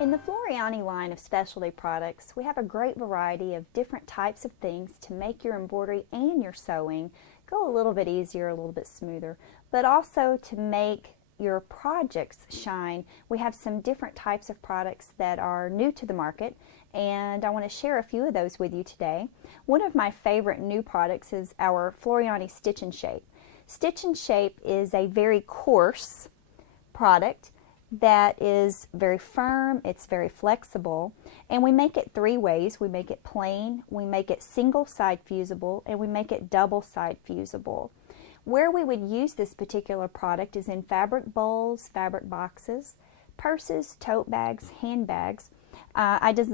In the Floriani line of specialty products, we have a great variety of different types of things to make your embroidery and your sewing go a little bit easier, a little bit smoother, but also to make your projects shine. We have some different types of products that are new to the market, and I want to share a few of those with you today. One of my favorite new products is our Floriani Stitch and Shape. Stitch and Shape is a very coarse product that is very firm, it's very flexible, and we make it three ways. We make it plain, we make it single side fusible, and we make it double side fusible. Where we would use this particular product is in fabric bowls, fabric boxes, purses, tote bags, handbags. I just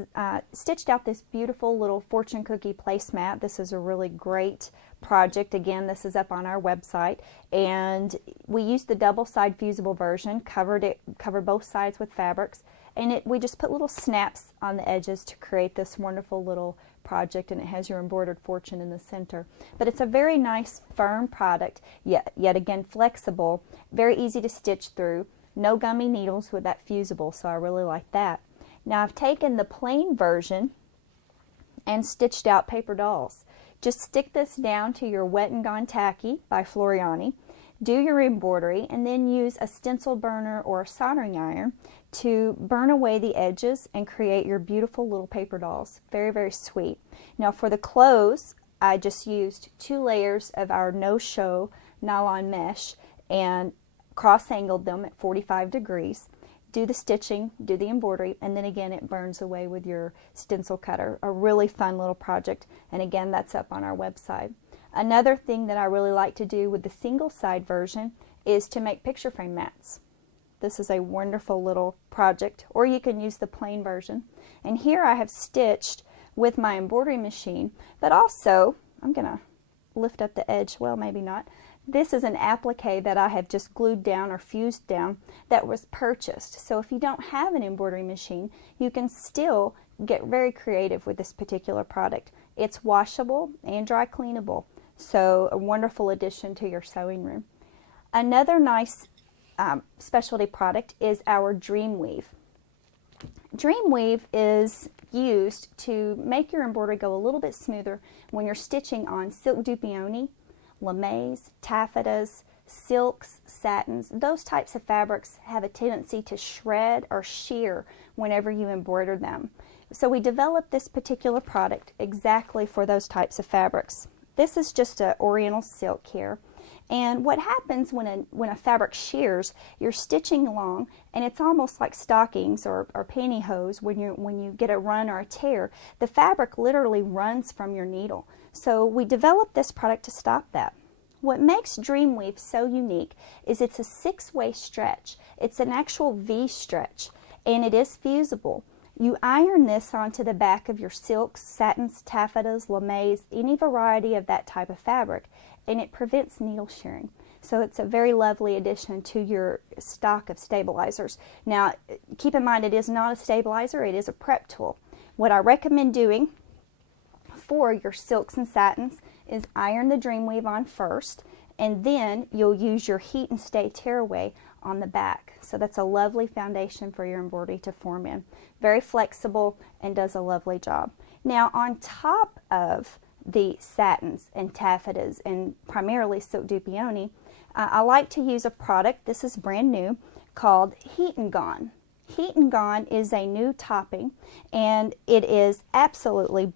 stitched out this beautiful little fortune cookie placemat. This is a really great project. Again, this is up on our website, and we used the double side fusible version, covered both sides with fabrics, and we just put little snaps on the edges to create this wonderful little project, and it has your embroidered fortune in the center. But it's a very nice firm product, yet again flexible, very easy to stitch through, no gummy needles with that fusible, so I really like that. Now I've taken the plain version and stitched out paper dolls. Just stick this down to your Wet and Gone Tacky by Floriani, do your embroidery, and then use a stencil burner or a soldering iron to burn away the edges and create your beautiful little paper dolls. Very, very sweet. Now for the clothes, I just used 2 layers of our no-show nylon mesh and cross-angled them at 45 degrees. Do the stitching, do the embroidery, and then again it burns away with your stencil cutter. A really fun little project, and again that's up on our website. Another thing that I really like to do with the single side version is to make picture frame mats. This is a wonderful little project, or you can use the plain version. And here I have stitched with my embroidery machine, but also I'm going to lift up the edge, well maybe not. This is an applique that I have just glued down or fused down that was purchased. So if you don't have an embroidery machine, you can still get very creative with this particular product. It's washable and dry cleanable, so a wonderful addition to your sewing room. Another nice specialty product is our Dream Weave. Dream Weave is used to make your embroidery go a little bit smoother when you're stitching on silk dupioni, lamaze, taffetas, silks, satins. Those types of fabrics have a tendency to shred or shear whenever you embroider them. So we developed this particular product exactly for those types of fabrics. This is just an oriental silk here. And what happens when a fabric shears, you're stitching along, and it's almost like stockings or pantyhose when you get a run or a tear. The fabric literally runs from your needle. So we developed this product to stop that. What makes Dream Weave so unique is it's a 6-way stretch. It's an actual V stretch, and it is fusible. You iron this onto the back of your silks, satins, taffetas, lamaze, any variety of that type of fabric, and it prevents needle shearing. So it's a very lovely addition to your stock of stabilizers. Now, keep in mind, it is not a stabilizer, it is a prep tool. What I recommend doing for your silks and satins is iron the Dream Weave on first, and then you'll use your Heat and Stay tearaway on the back. So that's a lovely foundation for your embroidery to form in. Very flexible and does a lovely job. Now on top of the satins and taffetas and primarily silk dupioni, I like to use a product, this is brand new, called Heat and Gone. Heat and Gone is a new topping, and it is absolutely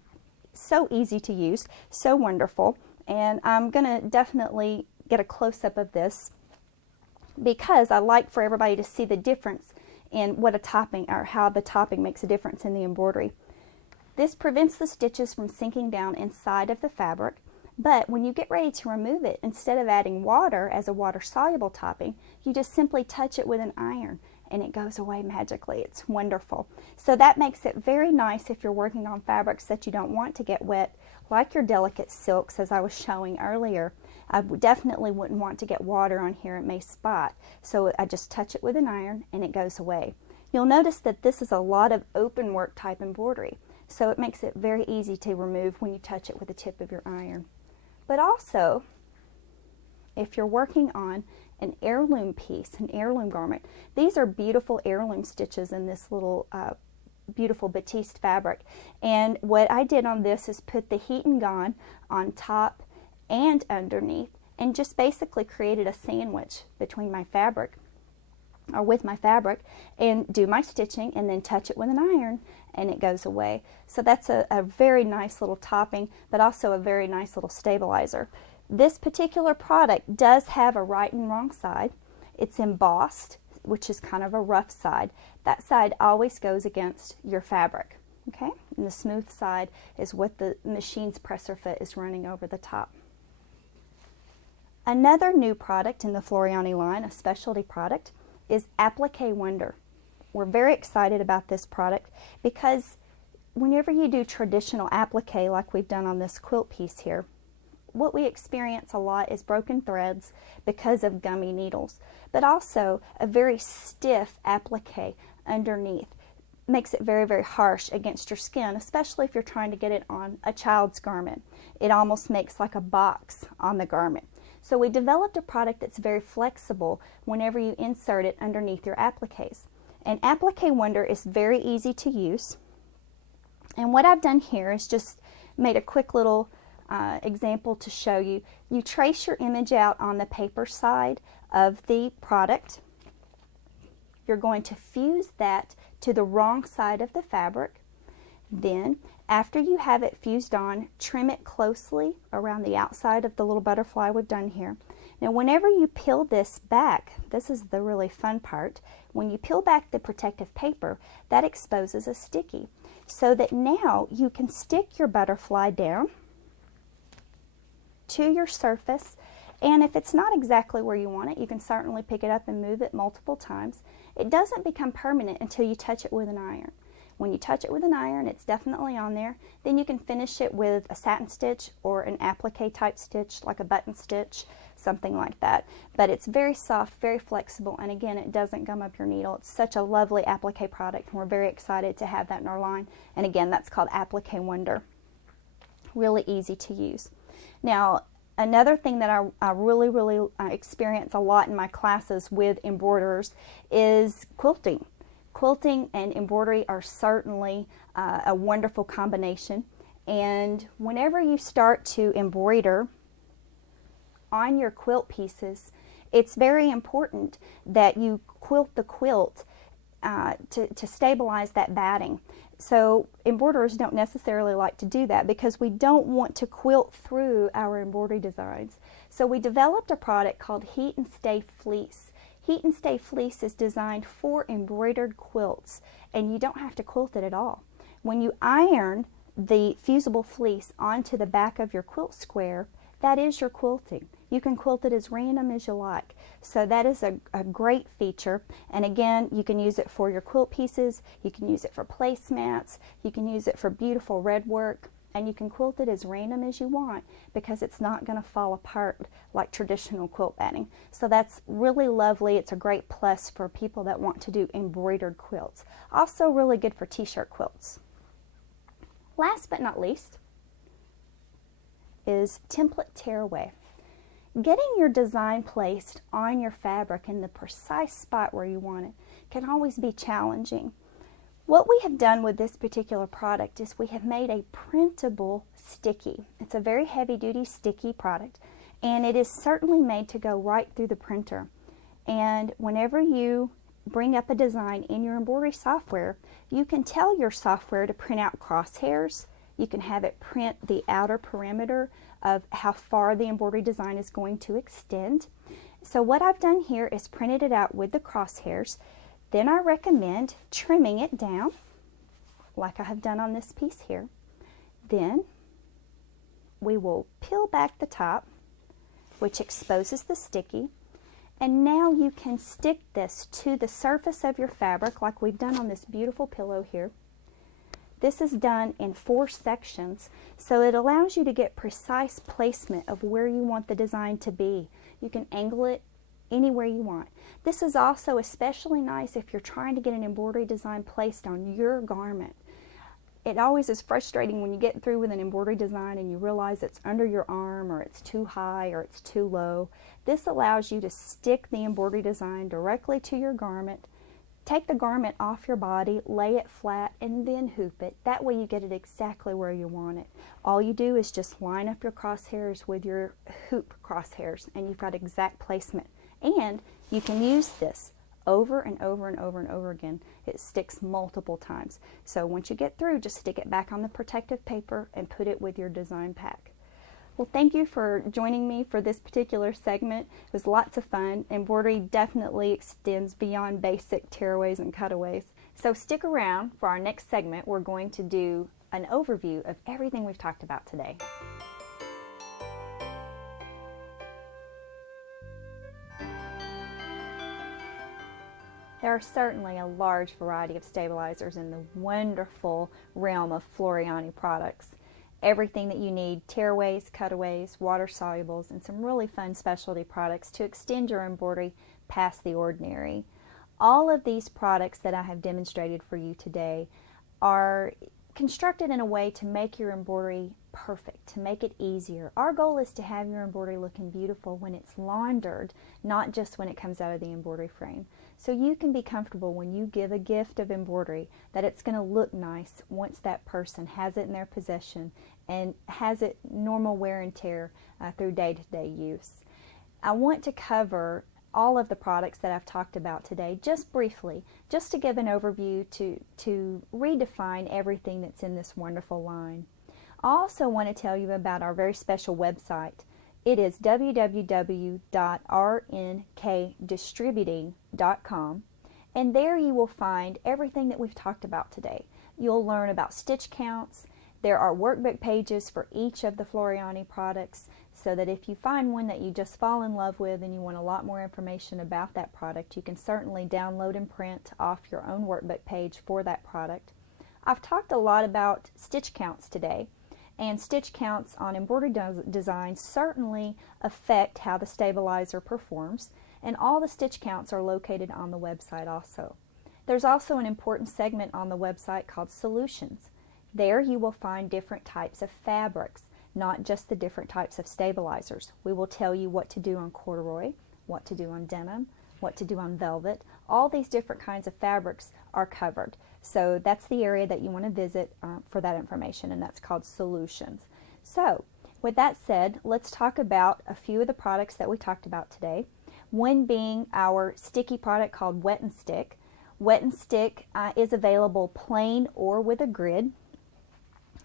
so easy to use, so wonderful, and I'm going to definitely get a close-up of this because I like for everybody to see the difference in what a topping, or how the topping makes a difference in the embroidery. This prevents the stitches from sinking down inside of the fabric, but when you get ready to remove it, instead of adding water as a water-soluble topping, you just simply touch it with an iron and it goes away magically. It's wonderful. So that makes it very nice if you're working on fabrics that you don't want to get wet, like your delicate silks as I was showing earlier. I definitely wouldn't want to get water on here, it may spot. So I just touch it with an iron and it goes away. You'll notice that this is a lot of open work type embroidery, so it makes it very easy to remove when you touch it with the tip of your iron. But also, if you're working on an heirloom piece, an heirloom garment. These are beautiful heirloom stitches in this little beautiful batiste fabric. And what I did on this is put the heat and gone on top and underneath, and just basically created a sandwich between my fabric, or with my fabric, and do my stitching and then touch it with an iron and it goes away. So that's a very nice little topping, but also a very nice little stabilizer. This particular product does have a right and wrong side. It's embossed, which is kind of a rough side. That side always goes against your fabric, okay? And the smooth side is what the machine's presser foot is running over the top. Another new product in the Floriani line, a specialty product, is Applique Wonder. We're very excited about this product because whenever you do traditional applique like we've done on this quilt piece here, what we experience a lot is broken threads because of gummy needles, but also a very stiff applique underneath makes it very, very harsh against your skin, especially if you're trying to get it on a child's garment. It almost makes like a box on the garment. So we developed a product that's very flexible whenever you insert it underneath your appliques. And Applique Wonder is very easy to use. And what I've done here is just made a quick little example to show you. You trace your image out on the paper side of the product. You're going to fuse that to the wrong side of the fabric. Then, after you have it fused on, trim it closely around the outside of the little butterfly we've done here. Now, whenever you peel this back, this is the really fun part, when you peel back the protective paper, that exposes a sticky, so that now you can stick your butterfly down to your surface, and if it's not exactly where you want it, you can certainly pick it up and move it multiple times. It doesn't become permanent until you touch it with an iron. When you touch it with an iron, it's definitely on there. Then you can finish it with a satin stitch or an applique type stitch, like a button stitch, something like that. But it's very soft, very flexible, and again, it doesn't gum up your needle. It's such a lovely applique product, and we're very excited to have that in our line. And again, that's called Applique Wonder. Really easy to use. Now, another thing that I really experience a lot in my classes with embroiderers is quilting. Quilting and embroidery are certainly a wonderful combination, and whenever you start to embroider on your quilt pieces, it's very important that you quilt the quilt to stabilize that batting. So embroiderers don't necessarily like to do that because we don't want to quilt through our embroidery designs. So we developed a product called Heat and Stay Fleece. Heat and Stay Fleece is designed for embroidered quilts, and you don't have to quilt it at all. When you iron the fusible fleece onto the back of your quilt square, that is your quilting. You can quilt it as random as you like. So that is a great feature. And again, you can use it for your quilt pieces, you can use it for placemats, you can use it for beautiful red work, and you can quilt it as random as you want because it's not going to fall apart like traditional quilt batting. So that's really lovely. It's a great plus for people that want to do embroidered quilts. Also really good for t-shirt quilts. Last but not least is template tearaway. Getting your design placed on your fabric in the precise spot where you want it can always be challenging. What we have done with this particular product is we have made a printable sticky. It's a very heavy-duty sticky product, and it is certainly made to go right through the printer. And whenever you bring up a design in your embroidery software, you can tell your software to print out crosshairs. You can have it print the outer perimeter of how far the embroidery design is going to extend. So what I've done here is printed it out with the crosshairs. Then I recommend trimming it down like I have done on this piece here. Then we will peel back the top, which exposes the sticky, and now you can stick this to the surface of your fabric like we've done on this beautiful pillow here. This is done in 4 sections, so it allows you to get precise placement of where you want the design to be. You can angle it anywhere you want. This is also especially nice if you're trying to get an embroidery design placed on your garment. it always is frustrating when you get through with an embroidery design and you realize it's under your arm, or it's too high, or it's too low. This allows you to stick the embroidery design directly to your garment, take the garment off your body, lay it flat, and then hoop it. That way you get it exactly where you want it. All you do is just line up your crosshairs with your hoop crosshairs, and you've got exact placement. And you can use this over and over and over and over again. It sticks multiple times. So once you get through, just stick it back on the protective paper and put it with your design pack. Well, thank you for joining me for this particular segment. It was lots of fun. Embroidery definitely extends beyond basic tearaways and cutaways. So stick around for our next segment. We're going to do an overview of everything we've talked about today. There are certainly a large variety of stabilizers in the wonderful realm of Floriani products. Everything that you need: tearaways, cutaways, water solubles, and some really fun specialty products to extend your embroidery past the ordinary. All of these products that I have demonstrated for you today are constructed in a way to make your embroidery perfect, to make it easier. Our goal is to have your embroidery looking beautiful when it's laundered, not just when it comes out of the embroidery frame. So you can be comfortable when you give a gift of embroidery that it's going to look nice once that person has it in their possession and has it normal wear and tear through day-to-day use. I want to cover all of the products that I've talked about today just briefly, just to give an overview to redefine everything that's in this wonderful line. I also want to tell you about our very special website. It is www.rnkdistributing.com, and there you will find everything that we've talked about today. You'll learn about stitch counts. There are workbook pages for each of the Floriani products, so that if you find one that you just fall in love with and you want a lot more information about that product, you can certainly download and print off your own workbook page for that product. I've talked a lot about stitch counts today, and stitch counts on embroidery designs certainly affect how the stabilizer performs, and all the stitch counts are located on the website also. There's also an important segment on the website called Solutions. There you will find different types of fabrics, not just the different types of stabilizers. We will tell you what to do on corduroy, what to do on denim, what to do on velvet. All these different kinds of fabrics are covered. So that's the area that you want to visit for that information, and that's called Solutions. So with that said, let's talk about a few of the products that we talked about today. One being our sticky product called Wet and Stick. Wet and Stick is available plain or with a grid.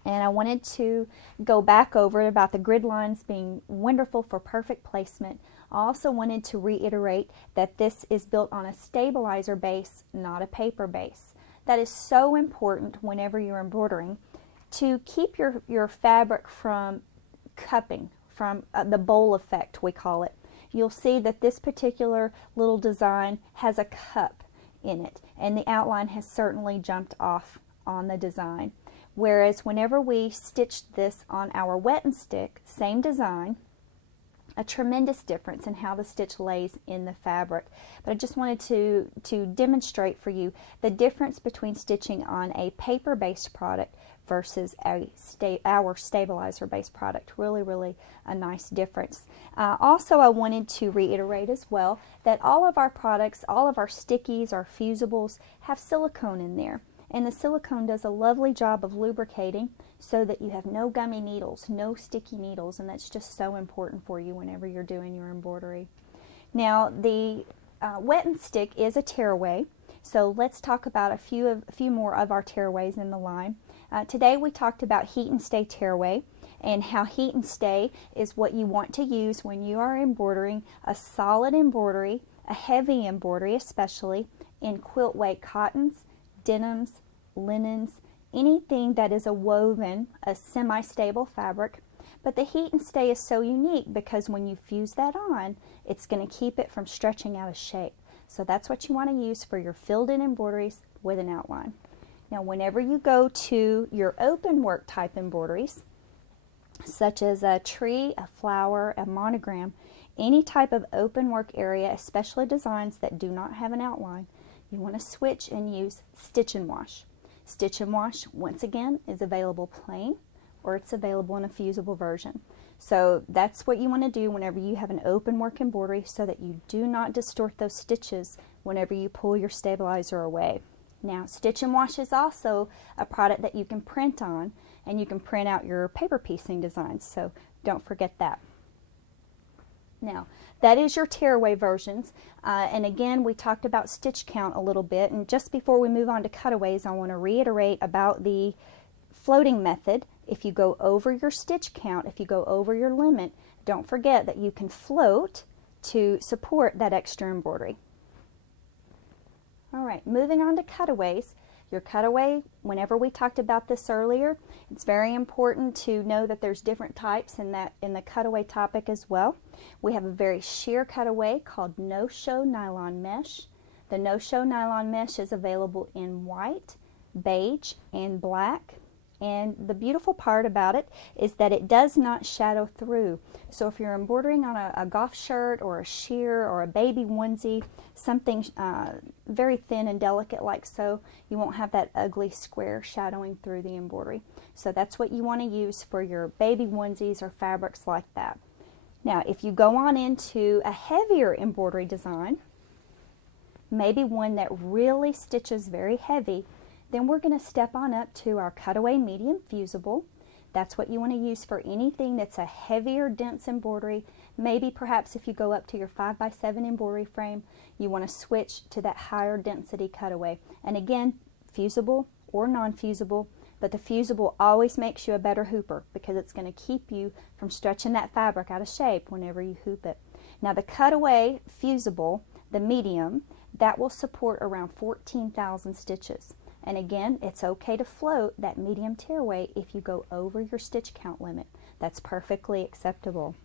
And I wanted to go back over about the grid lines being wonderful for perfect placement. I also wanted to reiterate that this is built on a stabilizer base, not a paper base. That is so important whenever you're embroidering, to keep your fabric from cupping, from the bowl effect, we call it. You'll see that this particular little design has a cup in it, and the outline has certainly jumped off on the design. Whereas whenever we stitched this on our Wet and Stick, same design, a tremendous difference in how the stitch lays in the fabric. But I just wanted to demonstrate for you the difference between stitching on a paper-based product versus our stabilizer-based product. Really a nice difference. Also, I wanted to reiterate as well that all of our products, all of our stickies, our fusibles, have silicone in there. And the silicone does a lovely job of lubricating so that you have no gummy needles, no sticky needles, and that's just so important for you whenever you're doing your embroidery. Now, the Wet and Stick is a tearaway, so let's talk about a few more of our tearaways in the line. Today we talked about Heat and Stay tearaway, and how Heat and Stay is what you want to use when you are embroidering a solid embroidery, a heavy embroidery especially, in quilt weight cottons, denims, linens, anything that is a woven, a semi-stable fabric. But the Heat and Stay is so unique because when you fuse that on, it's going to keep it from stretching out of shape. So that's what you want to use for your filled-in embroideries with an outline. Now, whenever you go to your open work type embroideries, such as a tree, a flower, a monogram, any type of open work area, especially designs that do not have an outline, you want to switch and use Stitch and Wash. Stitch and wash, once again, is available plain, or it's available in a fusible version. So that's what you want to do whenever you have an open work embroidery, so that you do not distort those stitches whenever you pull your stabilizer away. Now, stitch and wash is also a product that you can print on, and you can print out your paper piecing designs, so don't forget that. Now, that is your tearaway versions, and again, we talked about stitch count a little bit, and just before we move on to cutaways, I want to reiterate about the floating method. If you go over your stitch count, if you go over your limit, don't forget that you can float to support that extra embroidery. All right, moving on to cutaways. Your cutaway, whenever we talked about this earlier, it's very important to know that there's different types in the cutaway topic as well. We have a very sheer cutaway called no-show nylon mesh. The no-show nylon mesh is available in white, beige, and black. And the beautiful part about it is that it does not shadow through. So if you're embroidering on a golf shirt or a sheer or a baby onesie, something very thin and delicate like so, you won't have that ugly square shadowing through the embroidery. So that's what you want to use for your baby onesies or fabrics like that. Now, if you go on into a heavier embroidery design, maybe one that really stitches very heavy, then we're going to step on up to our cutaway medium fusible. That's what you want to use for anything that's a heavier, dense embroidery. Maybe perhaps if you go up to your 5x7 embroidery frame, you want to switch to that higher density cutaway. And again, fusible or non-fusible, but the fusible always makes you a better hooper because it's going to keep you from stretching that fabric out of shape whenever you hoop it. Now the cutaway fusible, the medium, that will support around 14,000 stitches. And again, it's okay to float that medium tearaway if you go over your stitch count limit. That's perfectly acceptable.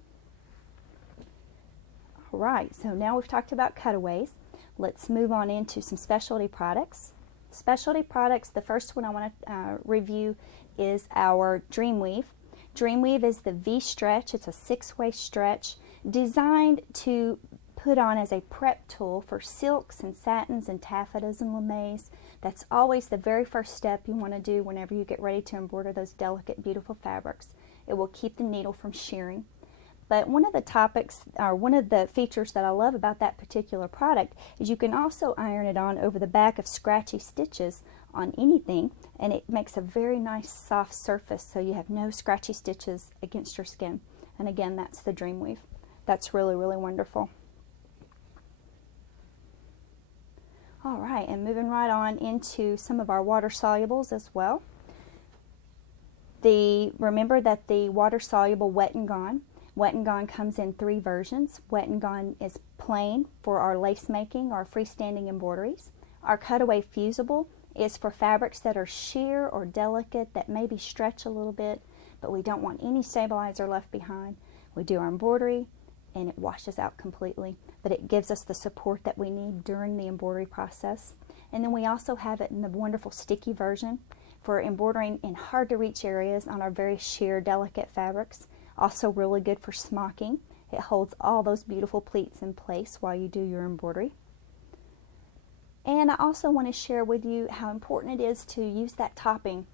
All right, so now we've talked about cutaways. Let's move on into some specialty products. Specialty products, the first one I want to review is our Dreamweave. Dreamweave is the V-stretch. It's a 6-way stretch designed to put on as a prep tool for silks and satins and taffetas and lamés. That's always the very first step you want to do whenever you get ready to embroider those delicate, beautiful fabrics. It will keep the needle from shearing. But one of the topics, or one of the features that I love about that particular product is you can also iron it on over the back of scratchy stitches on anything, and it makes a very nice soft surface so you have no scratchy stitches against your skin. And again, that's the Dreamweave. That's really, really wonderful. All right, and moving right on into some of our water solubles as well. Remember that the water soluble Wet and Gone. Wet and Gone comes in 3 versions. Wet and Gone is plain for our lace making, our freestanding embroideries. Our cutaway fusible is for fabrics that are sheer or delicate, that maybe stretch a little bit, but we don't want any stabilizer left behind. We do our embroidery and it washes out completely, but it gives us the support that we need during the embroidery process. And then we also have it in the wonderful sticky version for embroidering in hard to reach areas on our very sheer, delicate fabrics. Also really good for smocking. It holds all those beautiful pleats in place while you do your embroidery. And I also want to share with you how important it is to use that topping.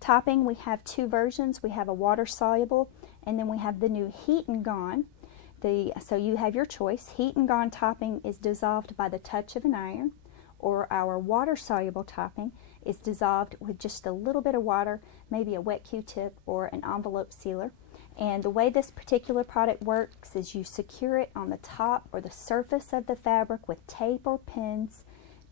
Topping, we have 2 versions. We have a water soluble, and then we have the new Heat and Gone. So you have your choice. Heat and Gone topping is dissolved by the touch of an iron, or our water soluble topping is dissolved with just a little bit of water, maybe a wet Q-tip or an envelope sealer. And the way this particular product works is you secure it on the top or the surface of the fabric with tape or pins,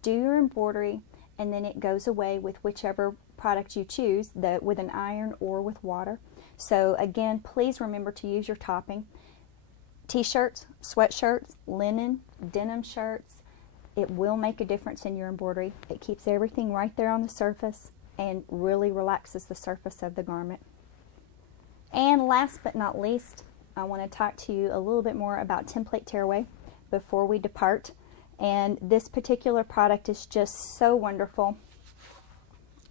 do your embroidery, and then it goes away with whichever product you choose, with an iron or with water. So again, please remember to use your topping. T-shirts, sweatshirts, linen, denim shirts, it will make a difference in your embroidery. It keeps everything right there on the surface and really relaxes the surface of the garment. And last but not least, I want to talk to you a little bit more about template tearaway before we depart. And this particular product is just so wonderful.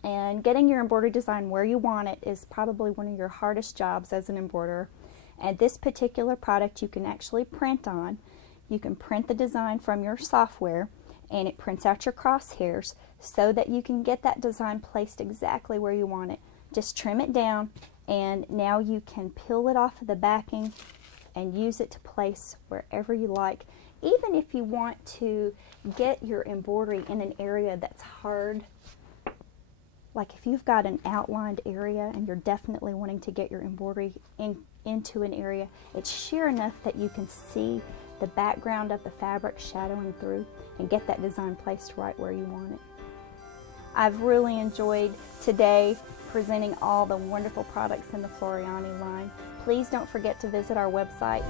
And getting your embroidery design where you want it is probably one of your hardest jobs as an embroiderer. And this particular product you can actually print on. You can print the design from your software, and it prints out your crosshairs so that you can get that design placed exactly where you want it. Just trim it down, and now you can peel it off of the backing and use it to place wherever you like. Even if you want to get your embroidery in an area that's hard, like if you've got an outlined area and you're definitely wanting to get your embroidery into an area, it's sheer enough that you can see the background of the fabric shadowing through and get that design placed right where you want it. I've really enjoyed today presenting all the wonderful products in the Floriani line. Please don't forget to visit our website.